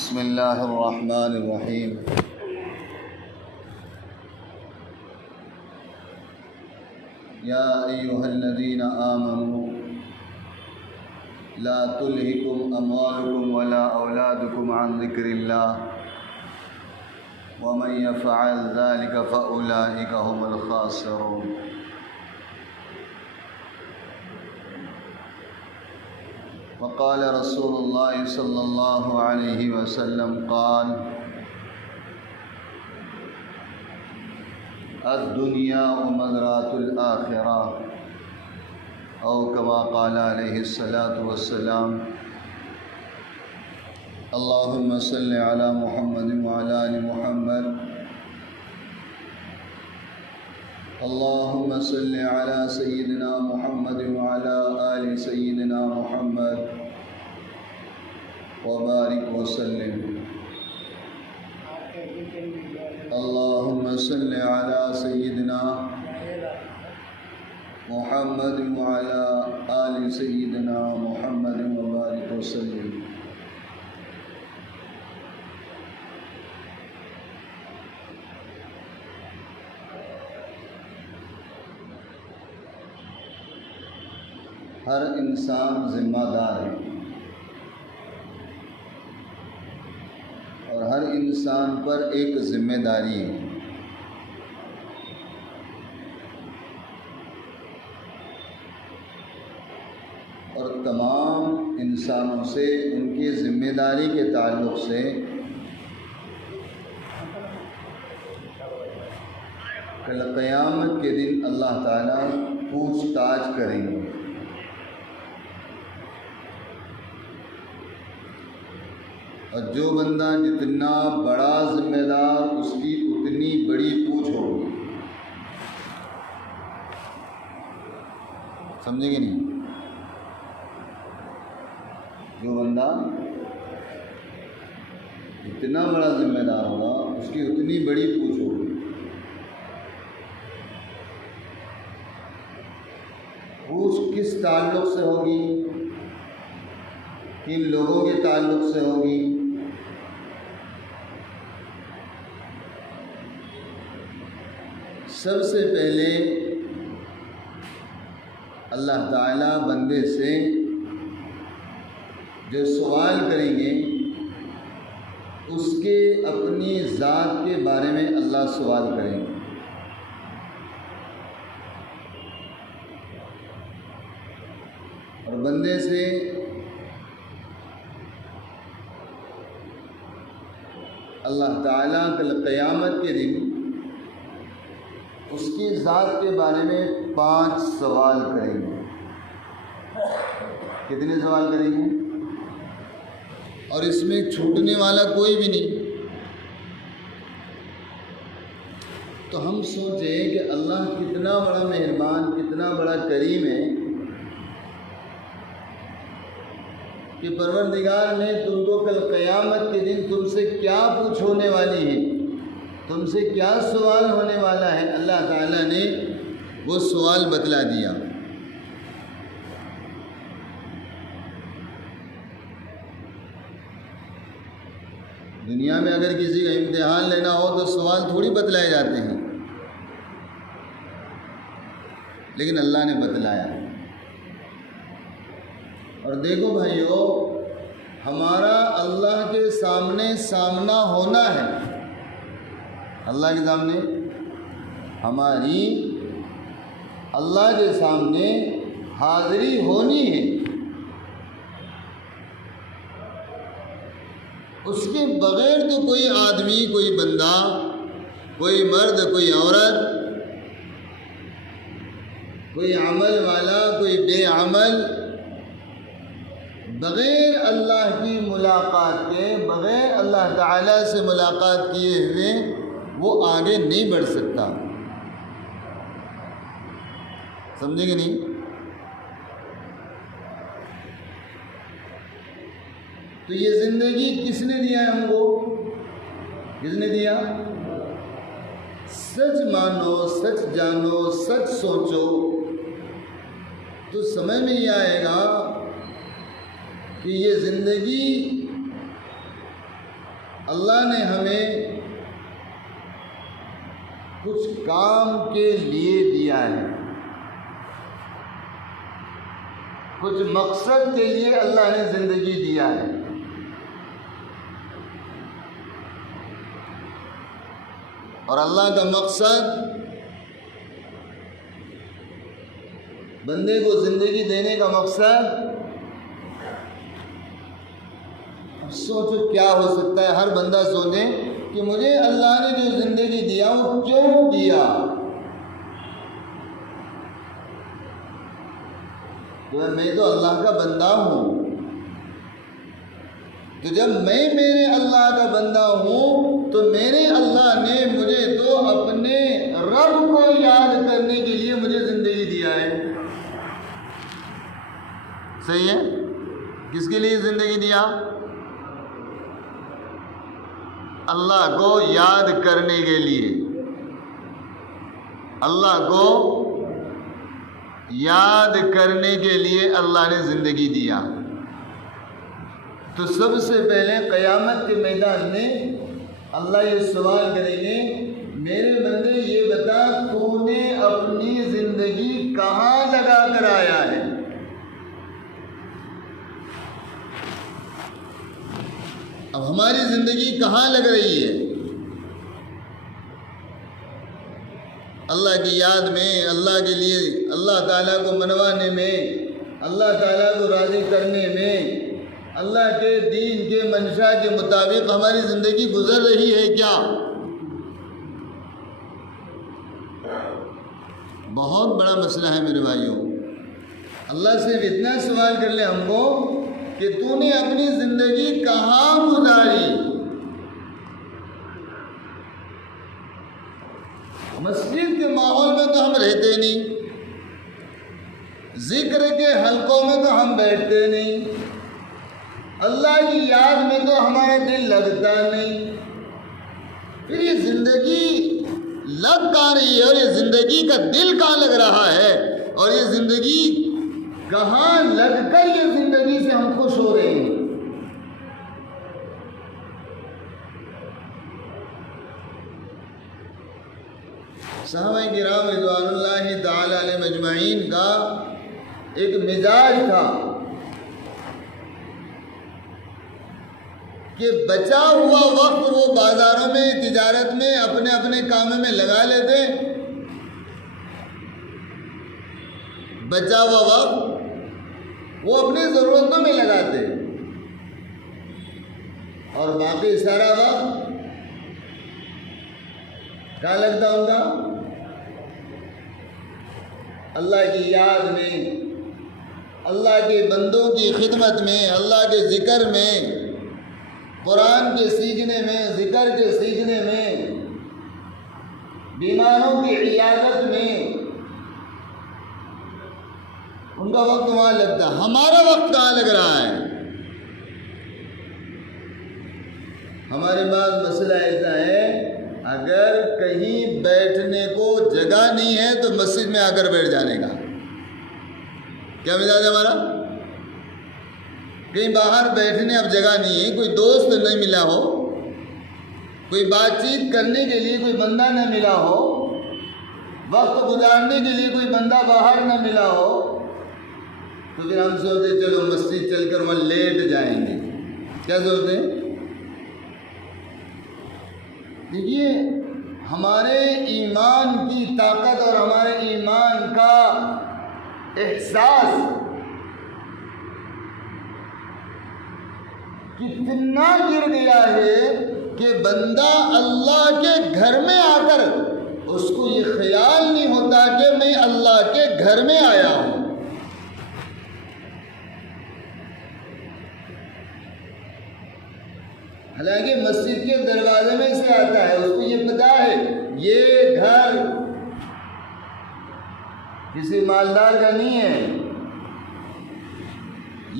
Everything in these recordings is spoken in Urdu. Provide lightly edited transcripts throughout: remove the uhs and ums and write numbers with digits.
بسم اللہ الرحمن الرحیم۔ یا ایھا الذین آمنوا لا تلہکم اموالکم ولا اولادکم عن ذکر اللہ ومن یفعل ذلک فاولئک هم الخاسرون۔ وقال رسول اللہ صلی اللہ علیہ وسلم قال الدنیا مزرعۃ الآخرہ او کما قال علیہ الصلاۃ والسلام۔ اللہم صل علی محمد وعلی آل محمد۔ اللہم صل علی سیدنا محمد وعلی آل سیدنا محمد وبارک وسلم۔ اللہم صل علی سیدنا محمد وعلی آل سیدنا محمد وبارک وسلم۔ ہر انسان ذمہ دار ہے اور ہر انسان پر ایک ذمہ داری ہے۔ اور تمام انسانوں سے ان کی ذمہ داری کے تعلق سے کل قیامت کے دن اللہ تعالیٰ پوچھ تاچھ کریں گے۔ اور جو بندہ جتنا بڑا ذمہ دار اس کی اتنی بڑی پوچھ ہوگی۔ سمجھیں گے نہیں؟ جو بندہ جتنا بڑا ذمہ دار ہوگا اس کی اتنی بڑی پوچھ ہوگی۔ پوچھ کس تعلق سے ہوگی؟ کن لوگوں کے تعلق سے ہوگی؟ سب سے پہلے اللہ تعالیٰ بندے سے جو سوال کریں گے اس کے اپنی ذات کے بارے میں اللہ سوال کریں گے۔ اور بندے سے اللہ تعالیٰ کل قیامت کے دن اس کی ذات کے بارے میں 5 سوال کریں گے۔ کتنے سوال کریں گے؟ اور اس میں چھوٹنے والا کوئی بھی نہیں۔ تو ہم سوچیں کہ اللہ کتنا بڑا مہربان، کتنا بڑا کریم ہے کہ پروردگار نے تم کو کل قیامت کے دن تم سے کیا پوچھ ہونے والی ہے، تم سے کیا سوال ہونے والا ہے، اللہ تعالیٰ نے وہ سوال بتلا دیا۔ دنیا میں اگر کسی کا امتحان لینا ہو تو سوال تھوڑی بتلائے جاتے ہیں، لیکن اللہ نے بتلایا۔ اور دیکھو بھائیو، ہمارا اللہ کے سامنے سامنا ہونا ہے۔ اللہ کے سامنے ہماری اللہ کے سامنے حاضری ہونی ہے۔ اس کے بغیر تو کوئی آدمی، کوئی بندہ، کوئی مرد، کوئی عورت، کوئی عمل والا، کوئی بے عمل، بغیر اللہ کی ملاقات کے، بغیر اللہ تعالیٰ سے ملاقات کیے ہوئے وہ آگے نہیں بڑھ سکتا۔ سمجھے کہ نہیں؟ تو یہ زندگی کس نے دیا ہے ہم کو؟ کس نے دیا؟ سچ مانو، سچ جانو، سچ سوچو تو سمجھ میں یہ آئے گا کہ یہ زندگی اللہ نے ہمیں کچھ کام کے لیے دیا ہے، کچھ مقصد کے لیے اللہ نے زندگی دیا ہے۔ اور اللہ کا مقصد بندے کو زندگی دینے کا مقصد، سوچو کیا ہو سکتا ہے؟ ہر بندہ سوچے کہ مجھے اللہ نے جو زندگی دیا وہ کیوں دیا؟ میں تو اللہ کا بندہ ہوں، تو جب میں میرے اللہ کا بندہ ہوں تو میرے اللہ نے مجھے تو اپنے رب کو یاد کرنے کے لیے مجھے زندگی دیا ہے۔ صحیح ہے؟ کس کے لیے زندگی دیا؟ اللہ کو یاد کرنے کے لیے۔ اللہ کو یاد کرنے کے لیے اللہ نے زندگی دیا۔ تو سب سے پہلے قیامت کے میدان میں اللہ یہ سوال کریں گے، میرے بندے یہ بتا تو نے اپنی زندگی کہاں لگا کر آیا ہے؟ اب ہماری زندگی کہاں لگ رہی ہے؟ اللہ کی یاد میں، اللہ کے لیے، اللہ تعالیٰ کو منوانے میں، اللہ تعالیٰ کو راضی کرنے میں، اللہ کے دین کے منشا کے مطابق ہماری زندگی گزر رہی ہے کیا؟ بہت بڑا مسئلہ ہے میرے بھائیوں۔ اللہ سے اتنا سوال کر لیں ہم کو کہ تو نے اپنی زندگی کہاں گزاری؟ مسجد کے ماحول میں تو ہم رہتے نہیں، ذکر کے حلقوں میں تو ہم بیٹھتے نہیں، اللہ کی یاد میں تو ہمارا دل لگتا نہیں، پھر یہ زندگی لگ کہاں رہی ہے؟ اور یہ زندگی کا دل کہاں لگ رہا ہے؟ اور یہ زندگی کہاں لگ کر یہ زندگی سے ہم خوش ہو رہے ہیں؟ صحابہ کرام رضوان اللہ تعالی علیہ مجمعین کا ایک مزاج تھا کہ بچا ہوا وقت وہ بازاروں میں، تجارت میں، اپنے اپنے کاموں میں لگا لیتے، بچا ہوا وقت وہ اپنی ضرورتوں میں لگاتے، اور باقی سارا وقت کہاں لگتا ان کا؟ اللہ کی یاد میں، اللہ کے بندوں کی خدمت میں، اللہ کے ذکر میں، قرآن کے سیکھنے میں، ذکر کے سیکھنے میں، بیماروں کی عیادت میں ان کا وقت وہاں لگتا ہے۔ ہمارا وقت کہاں لگ رہا ہے؟ ہمارے پاس مسئلہ ایسا ہے، اگر کہیں بیٹھنے کو جگہ نہیں ہے تو مسجد میں آ کر بیٹھ جانے کا۔ کیا مزاج ہے ہمارا؟ کہیں باہر بیٹھنے اب جگہ نہیں ہے، کوئی دوست نہیں ملا ہو، کوئی بات چیت کرنے کے لیے کوئی بندہ نہ ملا ہو، وقت گزارنے کے لیے کوئی بندہ باہر نہ ملا ہو، تو پھر ہم سوچتے چلو مسجد چل کر وہاں لیٹ جائیں گے۔ کیا سوچتے ہیں؟ دیکھیے ہمارے ایمان کی طاقت اور ہمارے ایمان کا احساس کتنا گر گیا ہے کہ بندہ اللہ کے گھر میں آ کر اس کو یہ خیال نہیں ہوتا کہ میں اللہ کے گھر میں آیا ہوں۔ حالانکہ مسجد کے دروازے میں سے آتا ہے، اس کو یہ پتا ہے یہ گھر کسی مالدار کا نہیں ہے،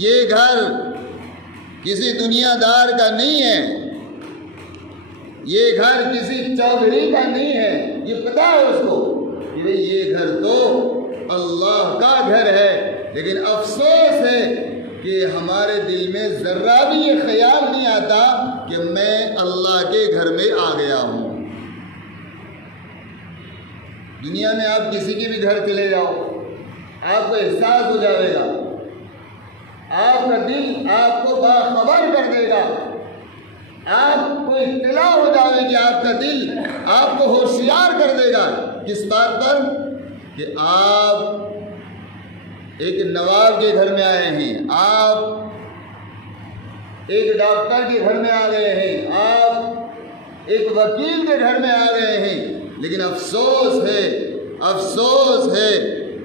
یہ گھر کسی دنیا دار کا نہیں ہے، یہ گھر کسی چودھری کا نہیں ہے، یہ پتا ہے اس کو کہ یہ گھر تو اللہ کا گھر ہے۔ لیکن افسوس ہے کہ ہمارے دل میں ذرہ بھی یہ خیال نہیں آتا کہ میں اللہ کے گھر میں آ گیا ہوں۔ دنیا میں آپ کسی کے بھی گھر چلے جاؤ، آپ کو احساس ہو جائے گا، آپ کا دل آپ کو باخبر کر دے گا، آپ کو اطلاع ہو جائے گی، آپ کا دل آپ کو ہوشیار کر دے گا۔ کس بات پر؟ کہ آپ ایک نواب کے گھر میں آئے ہیں، آپ ایک ڈاکٹر کے گھر میں آ گئے ہیں، آپ ایک وکیل کے گھر میں آ گئے ہیں، لیکن افسوس ہے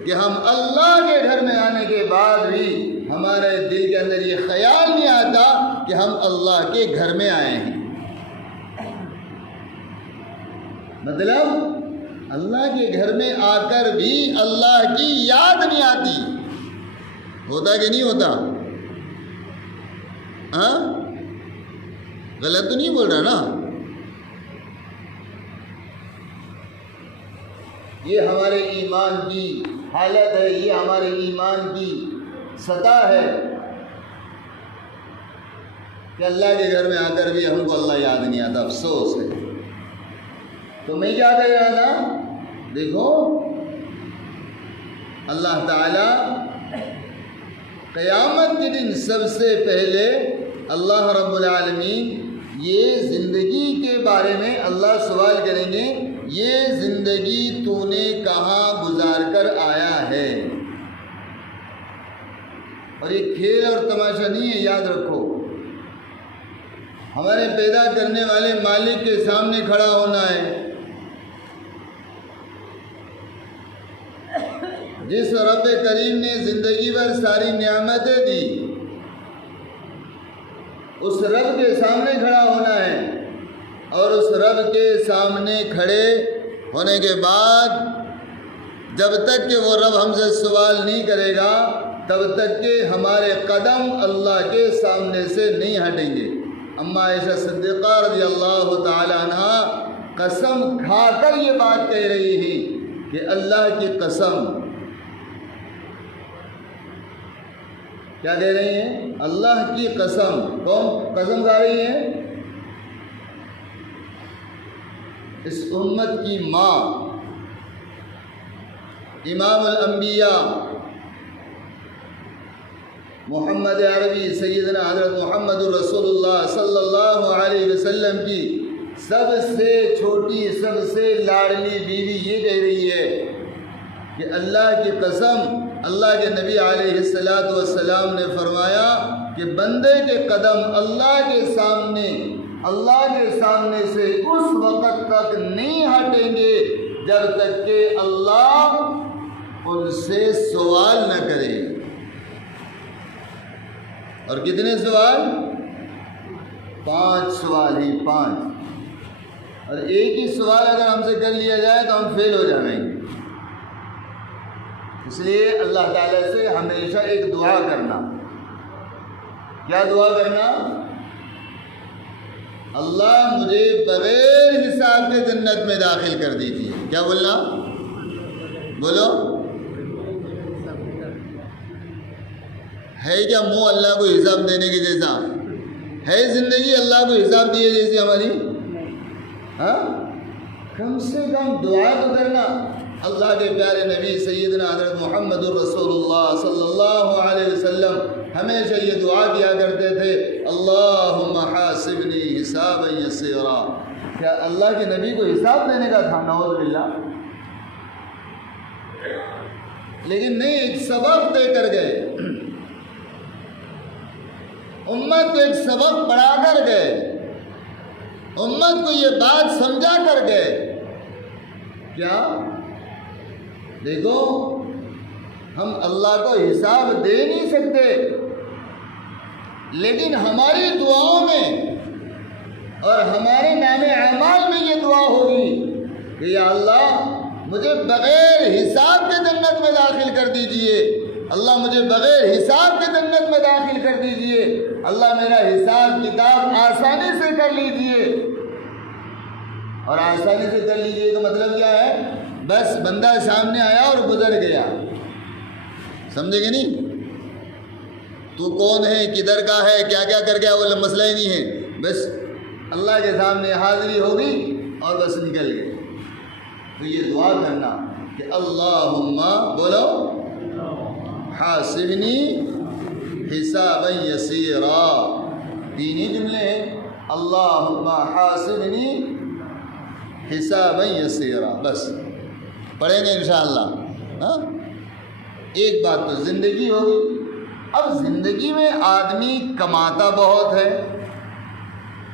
کہ ہم اللہ کے گھر میں آنے کے بعد بھی ہمارے دل کے اندر یہ خیال نہیں آتا کہ ہم اللہ کے گھر میں آئے ہیں۔ مطلب اللہ کے گھر میں آ کر بھی اللہ کی یاد نہیں آتی۔ ہوتا کہ نہیں ہوتا؟ ہاں، غلط تو نہیں بول رہا نا؟ یہ ہمارے ایمان کی حالت ہے، یہ ہمارے ایمان کی سطح ہے کہ اللہ کے گھر میں آ کر بھی ہم کو اللہ یاد نہیں آتا۔ افسوس ہے۔ تو میں کیا کہہ رہا تھا؟ دیکھو، اللہ تعالی قیامت کے دن سب سے پہلے اللہ رب العالمین یہ زندگی کے بارے میں اللہ سوال کریں گے، یہ زندگی تو نے کہاں گزار کر آیا ہے؟ اور یہ کھیل اور تماشا نہیں ہے، یاد رکھو۔ ہمارے پیدا کرنے والے مالک کے سامنے کھڑا ہونا ہے، جس رب کریم نے زندگی بھر ساری نعمتیں دی، اس رب کے سامنے کھڑا ہونا ہے، اور اس رب کے سامنے کھڑے ہونے کے بعد جب تک کہ وہ رب ہم سے سوال نہیں کرے گا تب تک کہ ہمارے قدم اللہ کے سامنے سے نہیں ہٹیں گے۔ اما عائشہ صدیقہ رضی اللہ تعالی عنہ قسم کھا کر یہ بات کہہ رہی ہیں کہ اللہ کی قسم، کیا کہہ رہی ہیں؟ اللہ کی قسم۔ کون قسم کھا رہی ہیں؟ اس امت کی ماں، امام الانبیاء محمد عربی سیدنا حضرت محمد رسول اللہ صلی اللہ علیہ وسلم کی سب سے چھوٹی، سب سے لاڈلی بیوی یہ کہہ رہی ہے کہ اللہ کی قسم، اللہ کے نبی علیہ السلام نے فرمایا کہ بندے کے قدم اللہ کے سامنے سے اس وقت تک نہیں ہٹیں گے جب تک کہ اللہ ان سے سوال نہ کرے۔ اور کتنے سوال؟ 5 سوال ہیں، 5۔ اور ایک ہی سوال اگر ہم سے کر لیا جائے تو ہم فیل ہو جائیں گے۔ اس لیے اللہ تعالیٰ سے ہمیشہ ایک دعا کرنا۔ کیا دعا کرنا؟ اللہ مجھے بغیر حساب کے جنت میں داخل کر دیجیے۔ کیا بولنا؟ بولو۔ ہے کیا منہ اللہ کو حساب دینے کی جیسا؟ ہے زندگی اللہ کو حساب دیے جیسی ہماری؟ ہاں، کم سے کم دعا تو کرنا۔ اللہ کے پیارے نبی سیدنا حضرت محمد الرسول اللہ صلی اللہ علیہ وسلم ہمیشہ یہ دعا کیا کرتے تھے، اللہم حاسبنی حسابا یسیرا۔ کیا اللہ کے نبی کو حساب دینے کا تھا؟ نعوذ باللہ۔ لیکن نہیں، ایک سبق دے کر گئے، امت کو ایک سبق پڑھا کر گئے، امت کو یہ بات سمجھا کر گئے۔ کیا؟ دیکھو، ہم اللہ کو حساب دے نہیں سکتے، لیکن ہماری دعاؤں میں اور ہمارے نام اعمال میں یہ دعا ہوگی کہ یا اللہ مجھے بغیر حساب کے جنت میں داخل کر دیجئے، اللہ مجھے بغیر حساب کے جنت میں داخل کر دیجئے، اللہ میرا حساب کتاب آسانی سے کر لیجئے۔ اور آسانی سے کر لیجئے کا مطلب کیا ہے؟ بس بندہ سامنے آیا اور گزر گیا، سمجھے گے نہیں؟ تو کون ہے، کدھر کا ہے، کیا کیا کر گیا، وہ مسئلہ ہی نہیں ہے. بس اللہ کے سامنے حاضری ہوگی اور بس نکل گئے. تو یہ دعا کرنا کہ اللہم بولو حاسبنی حسابا یسیرا. تین ہی جملے ہیں، اللہم حاسبنی حسابا یسیرا. بس پڑھیں گے انشاءاللہ. ایک بات تو زندگی ہوگی. اب زندگی میں آدمی کماتا بہت ہے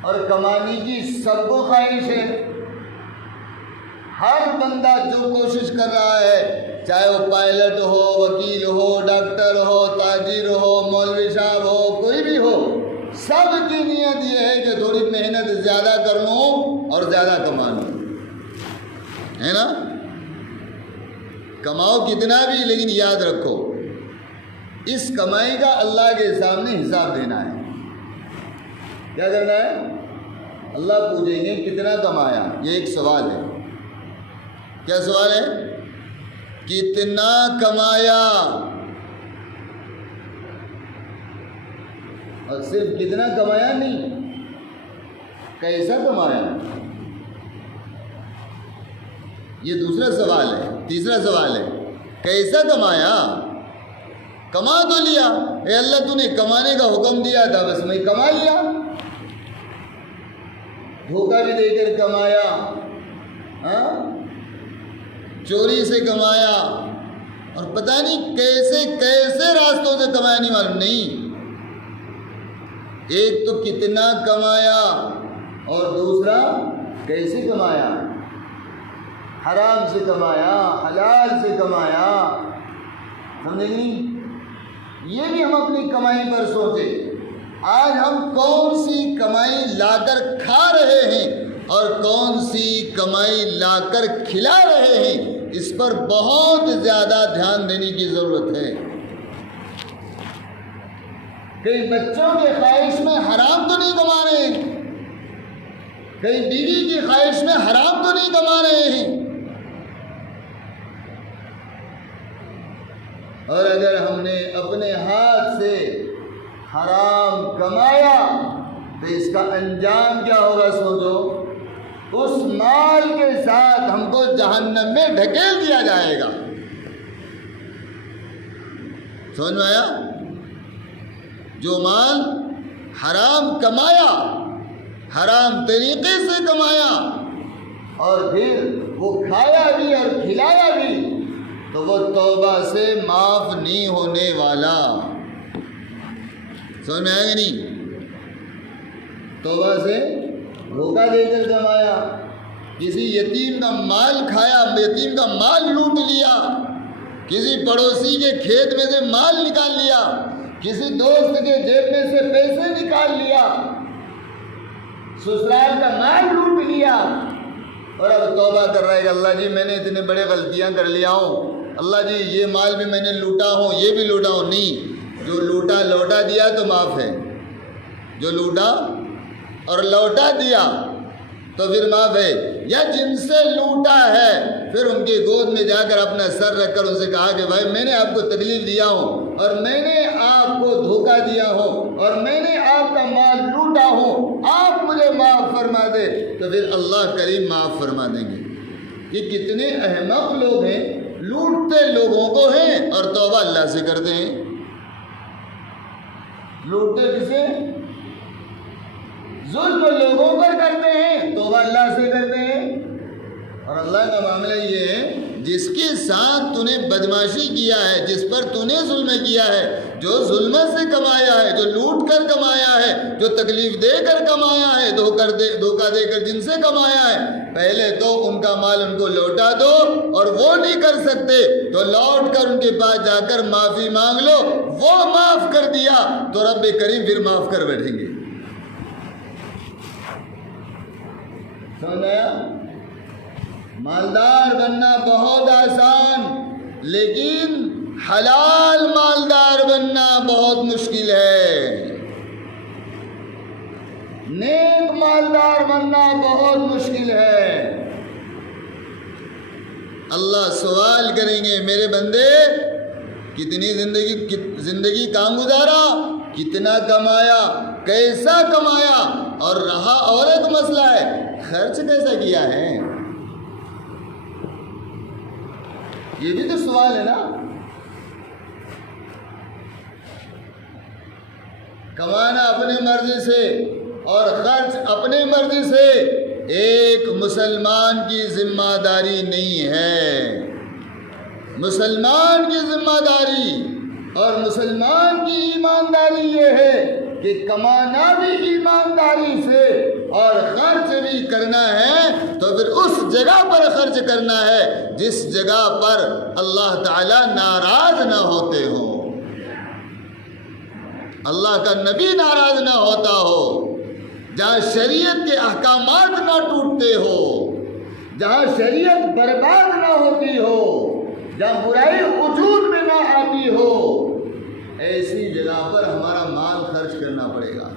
اور کمانے کی سب کو خواہش ہے. ہر بندہ جو کوشش کر رہا ہے، چاہے وہ پائلٹ ہو، وکیل ہو، ڈاکٹر ہو، تاجر ہو، مولوی صاحب ہو، کوئی بھی ہو، سب کی نیت یہ ہے کہ تھوڑی محنت زیادہ کر لوں اور زیادہ کما لوں، ہے نا؟ کماؤ کتنا بھی، لیکن یاد رکھو اس کمائی کا اللہ کے سامنے حساب دینا ہے. کیا کرنا ہے؟ اللہ پوچھیں گے کتنا کمایا. یہ ایک سوال ہے. کیا سوال ہے؟ کتنا کمایا. اور صرف کتنا کمایا نہیں، کیسا کمایا. یہ دوسرا سوال ہے. تیسرا سوال ہے کیسا کمایا. کما تو لیا، اے اللہ تو نے کمانے کا حکم دیا تھا، بس میں کما لیا. دھوکہ بھی دے کر کمایا، چوری سے کمایا، اور پتہ نہیں کیسے کیسے راستوں سے کمایا، نہیں معلوم. نہیں، ایک تو کتنا کمایا اور دوسرا کیسے کمایا. حرام سے کمایا، حلال سے کمایا. سمجھے نہیں؟ یہ بھی ہم اپنی کمائی پر سوچیں. آج ہم کون سی کمائی لا کر کھا رہے ہیں اور کون سی کمائی لا کر کھلا رہے ہیں، اس پر بہت زیادہ دھیان دینے کی ضرورت ہے. کئی بچوں کے خواہش میں حرام تو نہیں کما رہے ہیں، کئی بیوی کی خواہش میں حرام تو نہیں کما رہے ہیں. اور اگر ہم نے اپنے ہاتھ سے حرام کمایا تو اس کا انجام کیا ہوگا سوچو. اس مال کے ساتھ ہم کو جہنم میں ڈھکیل دیا جائے گا. سمجھ میں آیا؟ جو مال حرام کمایا، حرام طریقے سے کمایا اور پھر وہ کھایا بھی اور کھلایا بھی، تو وہ توبہ سے معاف نہیں ہونے والا. سمجھ میں آئے گا نہیں؟ توبہ سے دھوکہ دے کر کمایا، کسی یتیم کا مال کھایا، یتیم کا مال لوٹ لیا، کسی پڑوسی کے کھیت میں سے مال نکال لیا، کسی دوست کے جیب میں سے پیسے نکال لیا، سسرال کا مال لوٹ لیا، اور اب توبہ کر رہا ہے کہ اللہ جی میں نے اتنے بڑے غلطیاں کر لیا ہوں، اللہ جی یہ مال بھی میں نے لوٹا ہوں، یہ بھی لوٹا ہوں. نہیں، جو لوٹا لوٹا دیا تو معاف ہے. جو لوٹا اور لوٹا دیا تو پھر معاف ہے. یا جن سے لوٹا ہے پھر ان کی گود میں جا کر اپنا سر رکھ کر ان سے کہا کہ بھائی میں نے آپ کو تکلیف دیا ہوں اور میں نے آپ کو دھوکہ دیا ہوں اور میں نے آپ کا مال لوٹا ہوں، آپ مجھے معاف فرما دے، تو پھر اللہ کریم معاف فرما دیں گے. یہ کتنے احمق لوگ ہیں، لوٹتے لوگوں کو ہیں اور توبہ اللہ سے کرتے ہیں. لوٹتے کسے؟ ظلم لوگوں پر کرتے ہیں، توبہ اللہ سے کرتے ہیں. اور اللہ کا معاملہ یہ ہے جس کے ساتھ تو نے بدماشی کیا ہے، جس پر تو نے ظلم کیا ہے، جو ظلم سے کمایا ہے، جو لوٹ کر کمایا ہے، جو تکلیف دے کر کمایا ہے، دھوکہ دے کر جن سے کمایا ہے، پہلے تو ان کا مال ان کو لوٹا دو، اور وہ نہیں کر سکتے تو لوٹ کر ان کے پاس جا کر معافی مانگ لو. وہ معاف کر دیا تو رب کریم پھر معاف کر بیٹھیں گے. سمجھ آیا؟ مالدار بننا بہت آسان، لیکن حلال مالدار بننا بہت مشکل ہے. نیک مالدار بننا بہت مشکل ہے. اللہ سوال کریں گے میرے بندے کتنی زندگی کہاں گزارا؟ کتنا کمایا، کیسا کمایا، اور رہا اور ایک مسئلہ ہے خرچ کیسا کیا ہے، یہ بھی تو سوال ہے نا۔ کمانا اپنی مرضی سے اور خرچ اپنی مرضی سے ایک مسلمان کی ذمہ داری نہیں ہے۔ مسلمان کی ذمہ داری اور مسلمان کی ایمانداری یہ ہے کہ کمانا بھی ایمانداری سے اور خرچ بھی کرنا ہے تو پھر اس جگہ پر خرچ کرنا ہے جس جگہ پر اللہ تعالیٰ ناراض نہ ہوتے ہوں، اللہ کا نبی ناراض نہ ہوتا ہو، جہاں شریعت کے احکامات نہ ٹوٹتے ہو، جہاں شریعت برباد نہ ہوتی ہو، جہاں برائی وجود میں نہ آتی ہو، ایسی جگہ پر ہمارا مال خرچ کرنا پڑے گا۔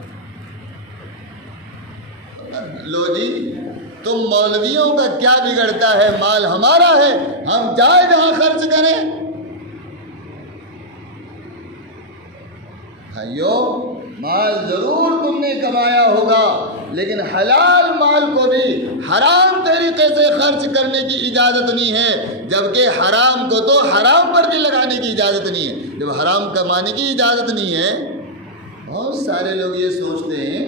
لو جی تم مولویوں کا کیا بگڑتا ہے، مال ہمارا ہے، ہم جائیں جہاں خرچ کریں۔ بھائیو مال ضرور تم نے کمایا ہوگا، لیکن حلال مال کو بھی حرام طریقے سے خرچ کرنے کی اجازت نہیں ہے، جبکہ حرام کو تو حرام پر بھی لگانے کی اجازت نہیں ہے۔ جب حرام کمانے کی اجازت نہیں ہے، بہت سارے لوگ یہ سوچتے ہیں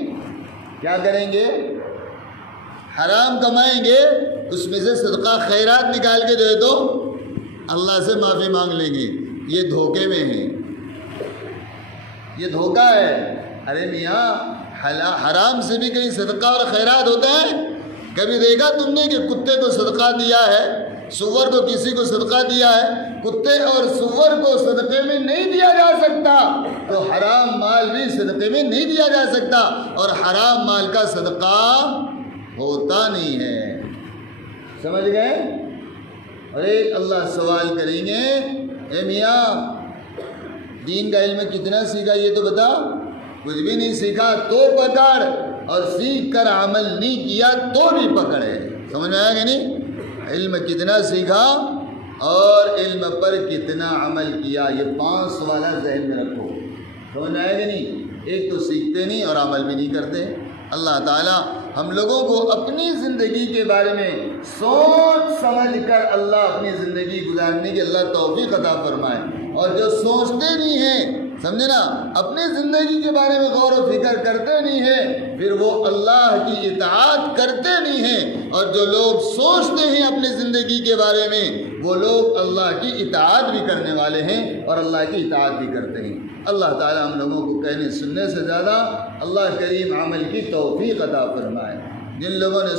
کیا کریں گے، حرام کمائیں گے، اس میں سے صدقہ خیرات نکال کے دے دو، اللہ سے معافی مانگ لیں گے۔ یہ دھوکے میں ہیں، یہ دھوکہ ہے۔ ارے میاں حرام سے بھی کہیں صدقہ اور خیرات ہوتا ہے؟ کبھی دیکھا تم نے کہ کتے کو صدقہ دیا ہے، سور کو کسی کو صدقہ دیا ہے؟ کتے اور سور کو صدقے میں نہیں دیا جا سکتا، تو حرام مال بھی صدقے میں نہیں دیا جا سکتا، اور حرام مال کا صدقہ ہوتا نہیں ہے۔ سمجھ گئے؟ اور ایک اللہ سوال کریں گے، اے میاں دین کا علم کتنا سیکھا یہ تو بتا۔ کچھ بھی نہیں سیکھا تو پکڑ، اور سیکھ کر عمل نہیں کیا تو بھی پکڑ ہے۔ سمجھ میں آیا کہ نہیں؟ علم کتنا سیکھا اور علم پر کتنا عمل کیا، یہ 5 سوالات ذہن میں رکھو۔ سمجھ میں آیا کہ نہیں؟ ایک تو سیکھتے نہیں اور عمل بھی نہیں کرتے۔ اللہ تعالیٰ ہم لوگوں کو اپنی زندگی کے بارے میں سوچ سمجھ کر اللہ اپنی زندگی گزارنے کی اللہ توفیق عطا فرمائے، اور جو سوچتے نہیں ہیں، سمجھے نا، اپنی زندگی کے بارے میں غور و فکر کرتے نہیں ہیں، پھر وہ اللہ کی اطاعت کرتے نہیں ہیں، اور جو لوگ سوچتے ہیں اپنی زندگی کے بارے میں وہ لوگ اللہ کی اطاعت بھی کرنے والے ہیں اور اللہ کی اطاعت بھی کرتے ہیں۔ اللہ تعالی ہم لوگوں کو کہنے سننے سے زیادہ اللہ کریم عمل کی توفیق عطا فرمائے۔ جن لوگوں نے